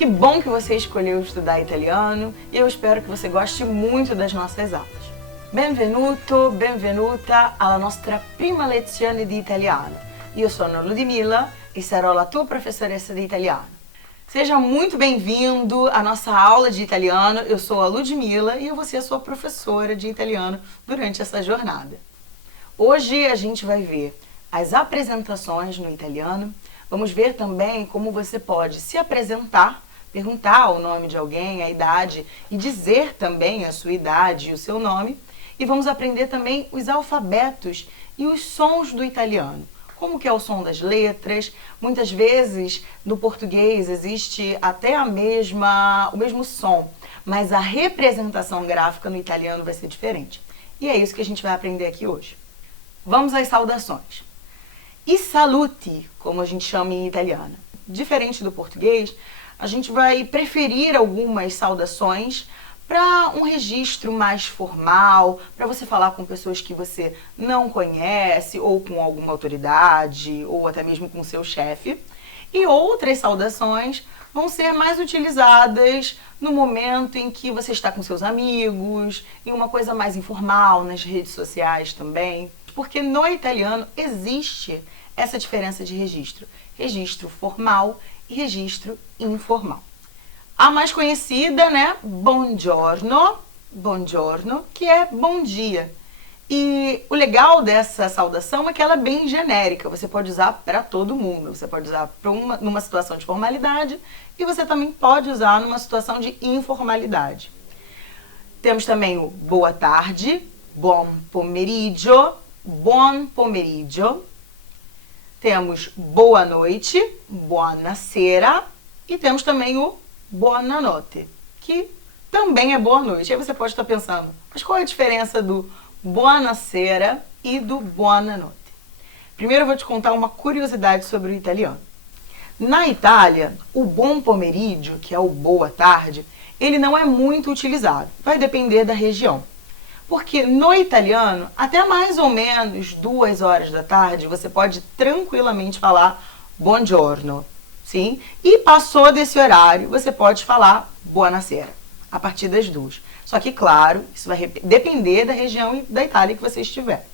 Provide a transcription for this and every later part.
Que bom que você escolheu estudar italiano e eu espero que você goste muito das nossas aulas. Benvenuto, benvenuta alla nostra prima lezione di italiano. Io sono Ludmilla e sarò la tua professoressa di italiano. Seja muito bem-vindo à nossa aula de italiano. Eu sou a Ludmilla e eu vou ser a sua professora de italiano durante essa jornada. Hoje a gente vai ver as apresentações no italiano. Vamos ver também como você pode se apresentar, perguntar o nome de alguém, a idade e dizer também a sua idade e o seu nome. E vamos aprender também os alfabetos e os sons do italiano. Como que é o som das letras? Muitas vezes no português existe até o mesmo som, mas a representação gráfica no italiano vai ser diferente. E é isso que a gente vai aprender aqui hoje. Vamos às saudações. I saluti, como a gente chama em italiano. Diferente do português, a gente vai preferir algumas saudações para um registro mais formal, para você falar com pessoas que você não conhece, ou com alguma autoridade, ou até mesmo com seu chefe. E outras saudações vão ser mais utilizadas no momento em que você está com seus amigos, em uma coisa mais informal, nas redes sociais também. Porque no italiano existe essa diferença de registro. Registro formal e registro informal. A mais conhecida, né? Buongiorno, buongiorno, que é bom dia. E o legal dessa saudação é que ela é bem genérica. Você pode usar para todo mundo. Você pode usar numa situação de formalidade e você também pode usar numa situação de informalidade. Temos também o boa tarde, buon pomeriggio, buon pomeriggio. Temos boa noite, buonasera. E temos também o buonanotte, que também é boa noite. Aí você pode estar pensando, mas qual é a diferença do buonasera e do buonanotte? Primeiro eu vou te contar uma curiosidade sobre o italiano. Na Itália, o buon pomeriggio, que é o boa tarde, ele não é muito utilizado. Vai depender da região. Porque no italiano, até mais ou menos 2 horas da tarde, você pode tranquilamente falar buongiorno. Sim? E passou desse horário, você pode falar buonasera, a partir das 2. Só que, claro, isso vai depender da região da Itália que você estiver.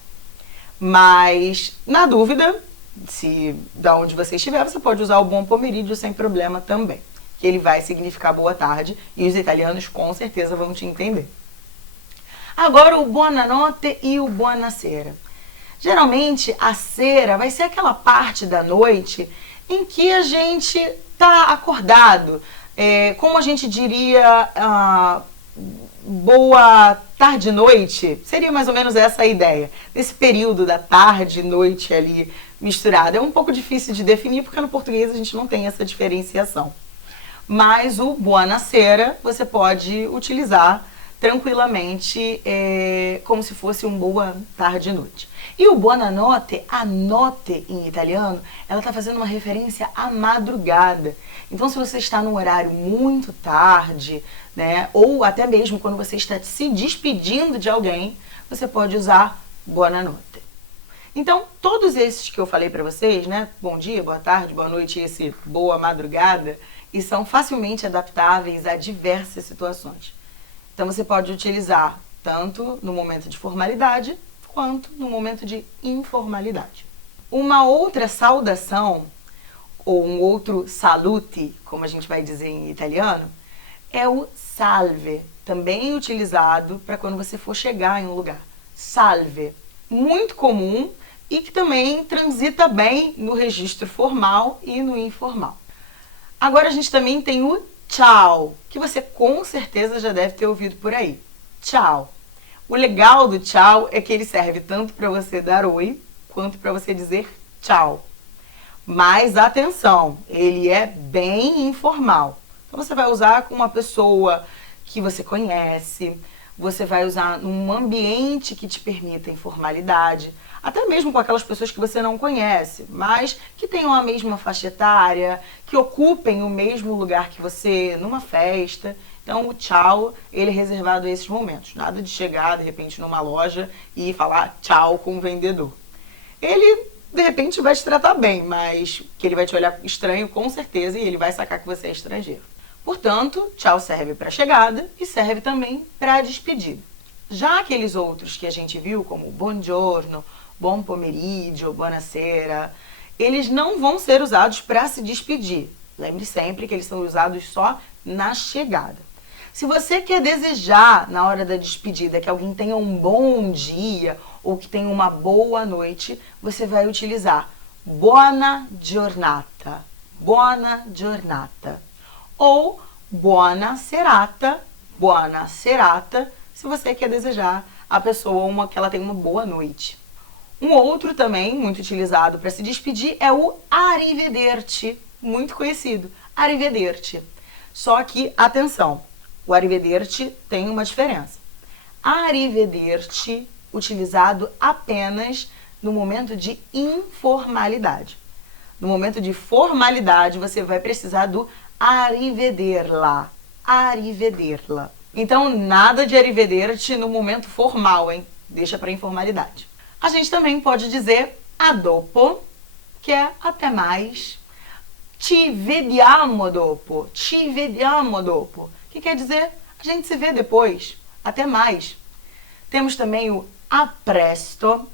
Mas, na dúvida, da onde você estiver, você pode usar o buon pomeriggio sem problema também. Que ele vai significar boa tarde e os italianos com certeza vão te entender. Agora o buonanotte e o buonasera. Geralmente, a sera vai ser aquela parte da noite em que a gente está acordado, como a gente diria, boa tarde-noite, seria mais ou menos essa a ideia, nesse período da tarde e noite ali misturado. É um pouco difícil de definir, porque no português a gente não tem essa diferenciação. Mas o buonasera você pode utilizar tranquilamente, como se fosse um boa tarde e noite. E o buonanotte, a notte em italiano, ela está fazendo uma referência à madrugada. Então, se você está num horário muito tarde, né, ou até mesmo quando você está se despedindo de alguém, você pode usar buonanotte. Então, todos esses que eu falei para vocês, né, bom dia, boa tarde, boa noite e esse boa madrugada, e são facilmente adaptáveis a diversas situações. Então, você pode utilizar tanto no momento de formalidade, quanto no momento de informalidade. Uma outra saudação, ou um outro salute, como a gente vai dizer em italiano, é o salve, também utilizado para quando você for chegar em um lugar. Salve, muito comum e que também transita bem no registro formal e no informal. Agora a gente também tem o tchau, que você com certeza já deve ter ouvido por aí. Tchau. O legal do tchau é que ele serve tanto para você dar oi, quanto para você dizer tchau. Mas atenção, ele é bem informal. Então você vai usar com uma pessoa que você conhece, você vai usar num ambiente que te permita informalidade, até mesmo com aquelas pessoas que você não conhece, mas que tenham a mesma faixa etária, que ocupem o mesmo lugar que você numa festa. Então o tchau, ele é reservado a esses momentos. Nada de chegar, de repente, numa loja e falar tchau com o vendedor. Ele, de repente, vai te tratar bem, mas que ele vai te olhar estranho com certeza e ele vai sacar que você é estrangeiro. Portanto, tchau serve para chegada e serve também para despedida. Já aqueles outros que a gente viu, como buongiorno, buon pomeriggio, buonasera, eles não vão ser usados para se despedir. Lembre sempre que eles são usados só na chegada. Se você quer desejar na hora da despedida que alguém tenha um bom dia ou que tenha uma boa noite, você vai utilizar buona giornata, buona giornata. Ou buona serata, se você quer desejar a pessoa que ela tenha uma boa noite. Um outro também, muito utilizado para se despedir, é o arrivederci, muito conhecido, arrivederci. Só que, atenção, o arrivederci tem uma diferença. Arrivederci, utilizado apenas no momento de informalidade. No momento de formalidade, você vai precisar do arrivederla, arrivederla. Então, nada de arrivederci no momento formal, hein? Deixa para informalidade. A gente também pode dizer a dopo, que é até mais. Ci vediamo dopo, ci vediamo dopo, que quer dizer a gente se vê depois, até mais. Temos também o a presto,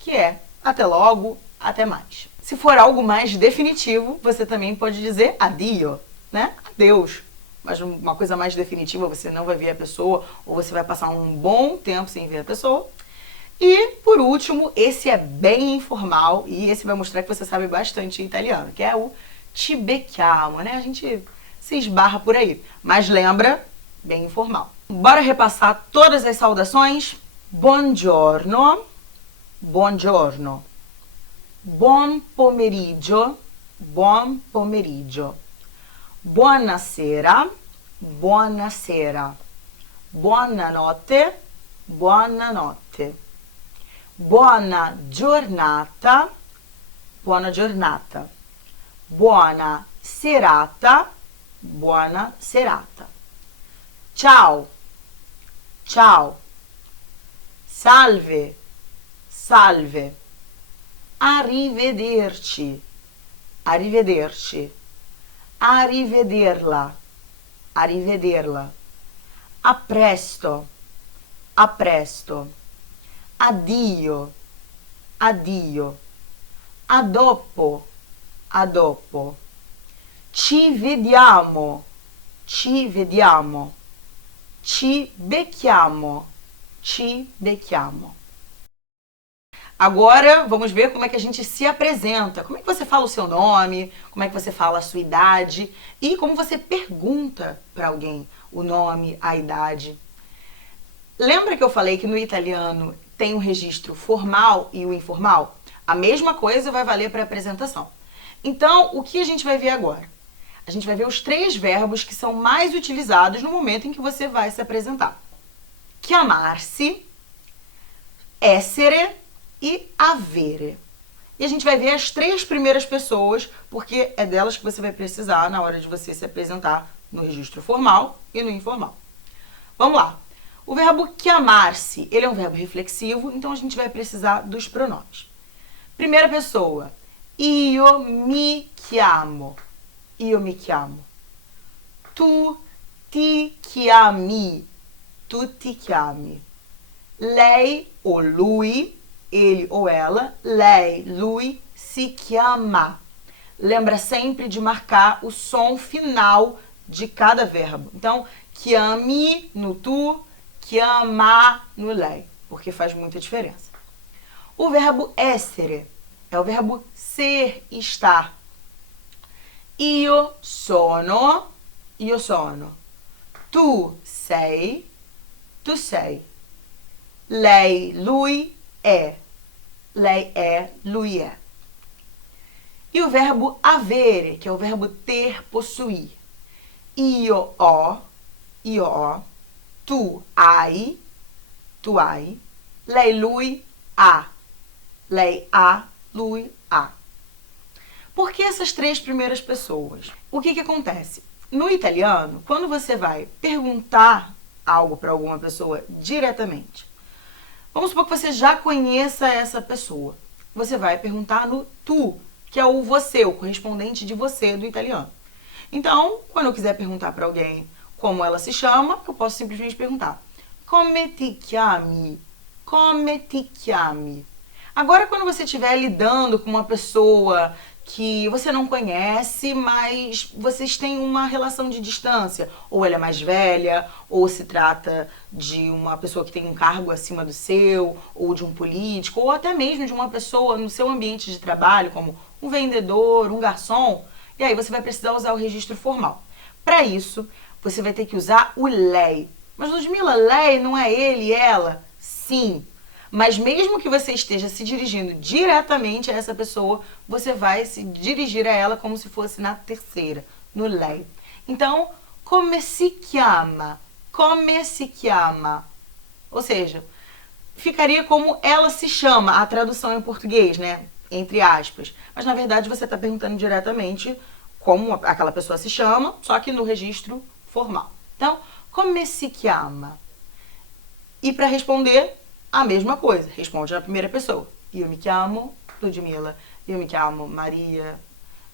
que é até logo, até mais. Se for algo mais definitivo, você também pode dizer addio, né? Adeus. Mas uma coisa mais definitiva, você não vai ver a pessoa ou você vai passar um bom tempo sem ver a pessoa. E, por último, esse é bem informal e esse vai mostrar que você sabe bastante italiano, que é o ci becchiamo, né? A gente se esbarra por aí, mas lembra, bem informal. Bora repassar todas as saudações? Buongiorno, buongiorno. Buon pomeriggio, buon pomeriggio. Buonasera, buonasera. Buonanotte, buonanotte. Buona giornata, buona giornata. Buona serata, buona serata. Ciao, ciao. Salve, salve. Arrivederci, arrivederci. Arrivederla, arrivederla. A presto, a presto. Addio, addio. A dopo, a dopo. Ci vediamo, ci vediamo. Ci becchiamo, ci becchiamo. Agora, vamos ver como é que a gente se apresenta. Como é que você fala o seu nome, como é que você fala a sua idade e como você pergunta para alguém o nome, a idade. Lembra que eu falei que no italiano tem um registro formal e o informal? A mesma coisa vai valer para a apresentação. Então, o que a gente vai ver agora? A gente vai ver os 3 verbos que são mais utilizados no momento em que você vai se apresentar. Chiamar-se, essere e avere. E a gente vai ver as 3 primeiras pessoas, porque é delas que você vai precisar na hora de você se apresentar no registro formal e no informal. Vamos lá. O verbo chiamar-se, ele é um verbo reflexivo, então a gente vai precisar dos pronomes. Primeira pessoa, io mi chiamo. Io mi chiamo. Tu ti chiami. Tu ti chiami. Lei ou lui, ele ou ela, lei, lui, si chiama. Lembra sempre de marcar o som final de cada verbo. Então, chiami no tu, chiama no lei, porque faz muita diferença. O verbo essere é o verbo ser, estar. Io sono, io sono. Tu sei, tu sei. Lei, lui é. Lei é, lui é. E o verbo avere, que é o verbo ter, possuir. Io ho, io ho. Tu hai, tu hai. Lei, lui ha. Lei ha, lui ha. Por que essas 3 primeiras pessoas? O que acontece? No italiano, quando você vai perguntar algo para alguma pessoa diretamente, vamos supor que você já conheça essa pessoa. Você vai perguntar no tu, que é o você, o correspondente de você do italiano. Então, quando eu quiser perguntar para alguém como ela se chama, eu posso simplesmente perguntar: Come ti chiami? Come ti chiami? Agora, quando você estiver lidando com uma pessoa que você não conhece, mas vocês têm uma relação de distância, ou ela é mais velha, ou se trata de uma pessoa que tem um cargo acima do seu, ou de um político, ou até mesmo de uma pessoa no seu ambiente de trabalho, como um vendedor, um garçom, e aí você vai precisar usar o registro formal. Para isso, você vai ter que usar o lei. Mas, Ludmila, lei não é ele, ela? Sim. Mas mesmo que você esteja se dirigindo diretamente a essa pessoa, você vai se dirigir a ela como se fosse na terceira, no lei. Então, come si chiama? Come si chiama? Ou seja, ficaria como ela se chama, a tradução em português, né? Entre aspas. Mas na verdade você está perguntando diretamente como aquela pessoa se chama, só que no registro formal. Então, come si chiama? E para responder, a mesma coisa, responde na primeira pessoa. Eu me chamo Ludmila, eu me chamo Maria,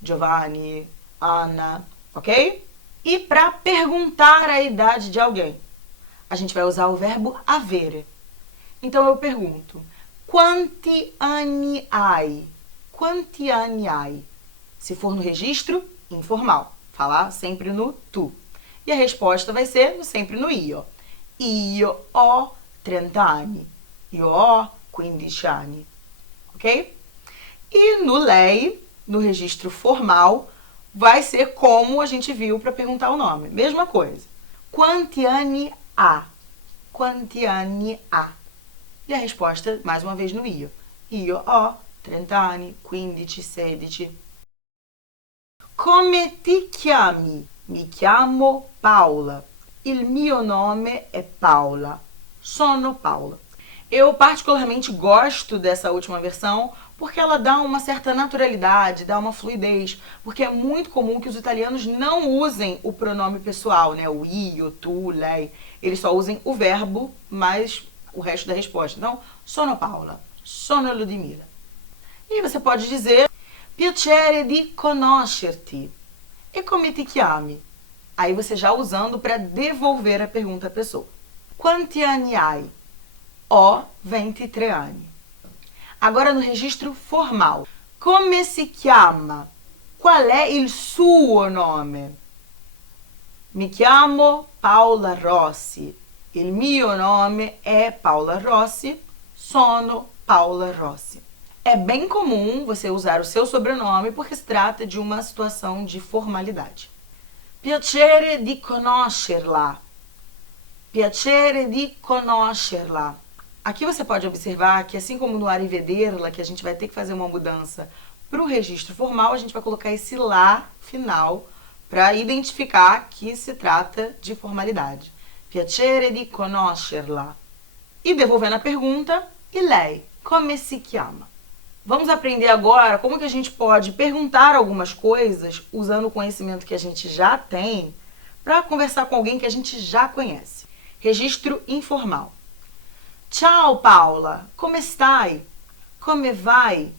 Giovanni, Ana, ok? E para perguntar a idade de alguém, a gente vai usar o verbo avere. Então eu pergunto: quanti anni hai? Quanti anni hai? Se for no registro, informal. Falar sempre no tu. E a resposta vai ser sempre no io. Io ho 30 anni. Io ho 15 anni. Ok? E no lei, no registro formal, vai ser como a gente viu para perguntar o nome. Mesma coisa. Quanti anni ha? Quanti anni ha? E a resposta, mais uma vez, no io. Io ho 30 anni, 15, 16. Come ti chiami? Mi chiamo Paola. Il mio nome è Paola. Sono Paola. Eu particularmente gosto dessa última versão porque ela dá uma certa naturalidade, dá uma fluidez, porque é muito comum que os italianos não usem o pronome pessoal, né? O io, tu, lei. Eles só usem o verbo mais o resto da resposta. Então, sono Paola, sono Ludmila. E você pode dizer: piacere di conoscerti. E come ti chiami? Aí você já usando para devolver a pergunta à pessoa. Quanti anni hai? Ho 23 anni. Agora no registro formal. Come si chiama? Qual è il suo nome? Mi chiamo Paola Rossi. Il mio nome è Paola Rossi. Sono Paola Rossi. É bem comum você usar o seu sobrenome porque se trata de uma situação de formalidade. Piacere di conoscerla. Piacere di conoscerla. Aqui você pode observar que, assim como no arrivederla, que a gente vai ter que fazer uma mudança para o registro formal, a gente vai colocar esse lá final para identificar que se trata de formalidade. Piacere di conoscerla. E devolvendo a pergunta, e lei, come si chiama? Vamos aprender agora como que a gente pode perguntar algumas coisas usando o conhecimento que a gente já tem para conversar com alguém que a gente já conhece. Registro informal. Ciao Paola, come stai? Come vai?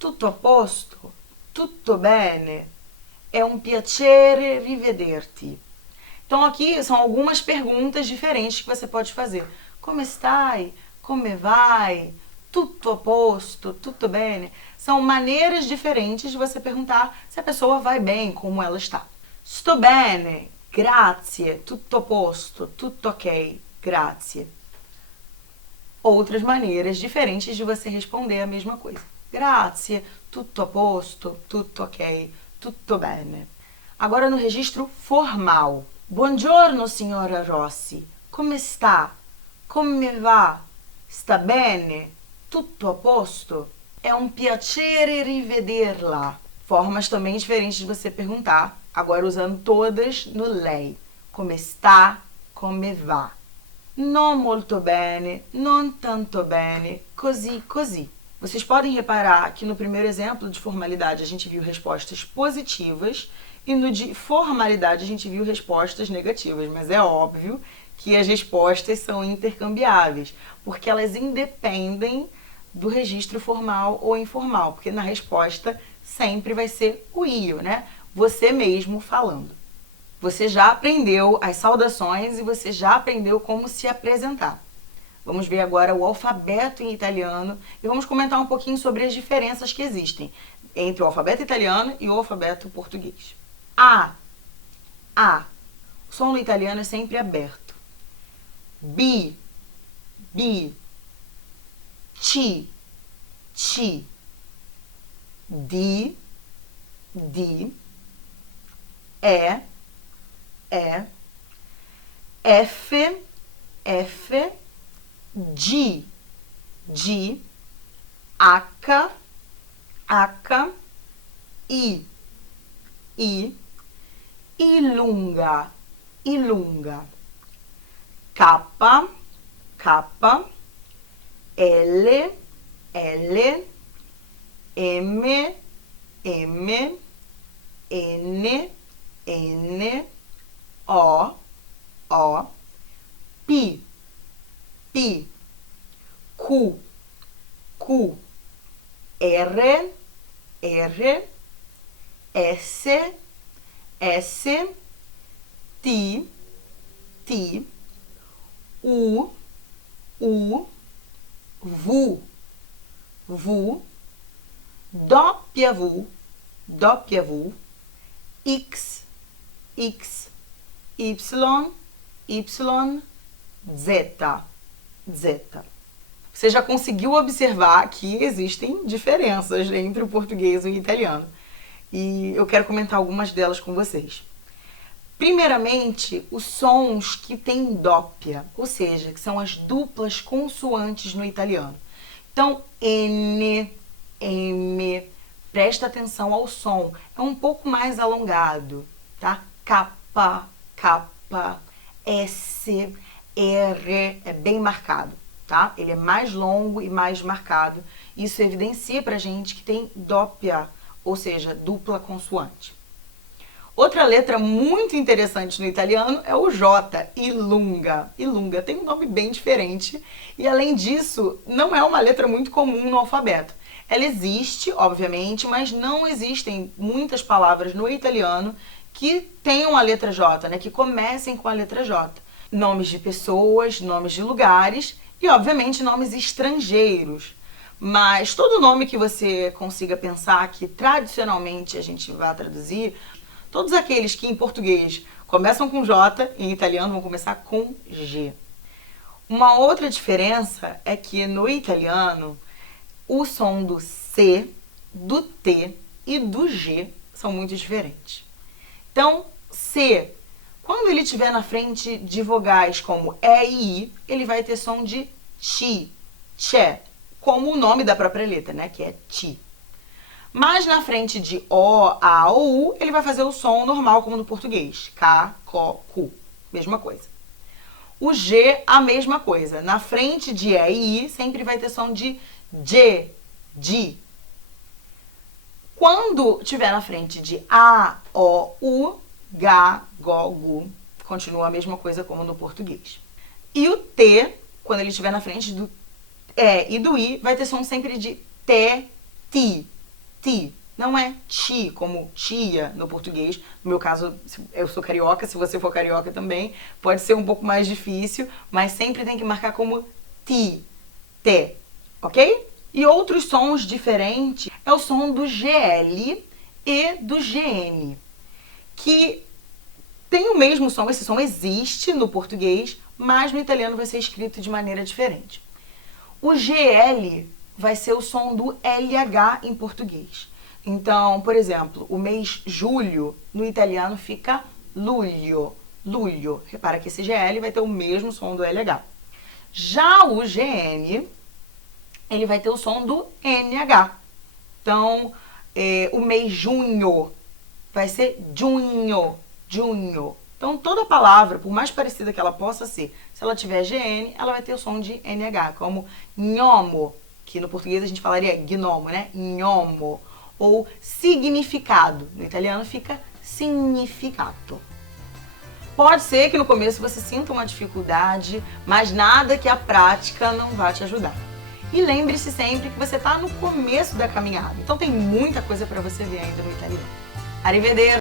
Tutto a posto? Tutto bene? É um piacere rivederti. Então aqui são algumas perguntas diferentes que você pode fazer. Come stai? Come vai? Tutto a posto? Tutto bene? São maneiras diferentes de você perguntar se a pessoa vai bem, como ela está. Sto bene, grazie, tutto a posto, tutto ok, grazie. Outras maneiras diferentes de você responder a mesma coisa. Grazie, tutto a posto, tutto ok, tutto bene. Agora no registro formal. Buongiorno, signora Rossi. Come sta? Come va? Sta bene? Tutto a posto? É um piacere rivederla. Formas também diferentes de você perguntar, agora usando todas no lei. Come sta? Come va? Non molto bene, non tanto bene, così, così. Vocês podem reparar que no primeiro exemplo de formalidade a gente viu respostas positivas e no de formalidade a gente viu respostas negativas, mas é óbvio que as respostas são intercambiáveis, porque elas independem do registro formal ou informal, porque na resposta sempre vai ser o io, né? Você mesmo falando. Você já aprendeu as saudações e você já aprendeu como se apresentar. Vamos ver agora o alfabeto em italiano e vamos comentar um pouquinho sobre as diferenças que existem entre o alfabeto italiano e o alfabeto português. A. O som no italiano é sempre aberto. B. C. D. E. F. G. H. I. Ilunga. K. L. M. N. O. P. Q. R. S. T. U. V. W. X. Y. Z. Você já conseguiu observar que existem diferenças entre o português e o italiano. E eu quero comentar algumas delas com vocês. Primeiramente, os sons que têm doppia, ou seja, que são as duplas consoantes no italiano. Então, N, M, presta atenção ao som, é um pouco mais alongado, tá? K, S, R, é bem marcado, tá? Ele é mais longo e mais marcado. Isso evidencia pra gente que tem doppia, ou seja, dupla consoante. Outra letra muito interessante no italiano é o J, ilunga. Ilunga tem um nome bem diferente e, além disso, não é uma letra muito comum no alfabeto. Ela existe, obviamente, mas não existem muitas palavras no italiano que tenham a letra J, né? Que comecem com a letra J. Nomes de pessoas, nomes de lugares e, obviamente, nomes estrangeiros. Mas todo nome que você consiga pensar que tradicionalmente a gente vai traduzir, todos aqueles que em português começam com J, em italiano vão começar com G. Uma outra diferença é que no italiano o som do C, do T e do G são muito diferentes. Então, C, quando ele estiver na frente de vogais como E e I, ele vai ter som de chi, che, como o nome da própria letra, né, que é ti. Mas na frente de O, A ou U, ele vai fazer o som normal, como no português. K, K, Q. Mesma coisa. O G, a mesma coisa. Na frente de E e I, sempre vai ter som de J, Di. Quando tiver na frente de A, O, U, Ga, Go, Gu, continua a mesma coisa como no português. E o T, quando ele estiver na frente do E e do I, vai ter som sempre de T, Ti. Ti, não é ti, como tia no português. No meu caso, eu sou carioca, se você for carioca também, pode ser um pouco mais difícil, mas sempre tem que marcar como ti, te, ok? E outros sons diferentes é o som do GL e do GN, que tem o mesmo som, esse som existe no português, mas no italiano vai ser escrito de maneira diferente. O GL vai ser o som do LH em português. Então, por exemplo, o mês julho no italiano fica luglio, luglio. Repara que esse GL vai ter o mesmo som do LH. Já o GN, ele vai ter o som do NH. Então, o mês junho vai ser giugno, giugno. Então, toda palavra, por mais parecida que ela possa ser, se ela tiver GN, ela vai ter o som de NH, como gnomo, que no português a gente falaria gnomo, né? Gnomo. Ou significado. No italiano fica significato. Pode ser que no começo você sinta uma dificuldade, mas nada que a prática não vá te ajudar. E lembre-se sempre que você está no começo da caminhada, então tem muita coisa para você ver ainda no italiano. Arrivederci!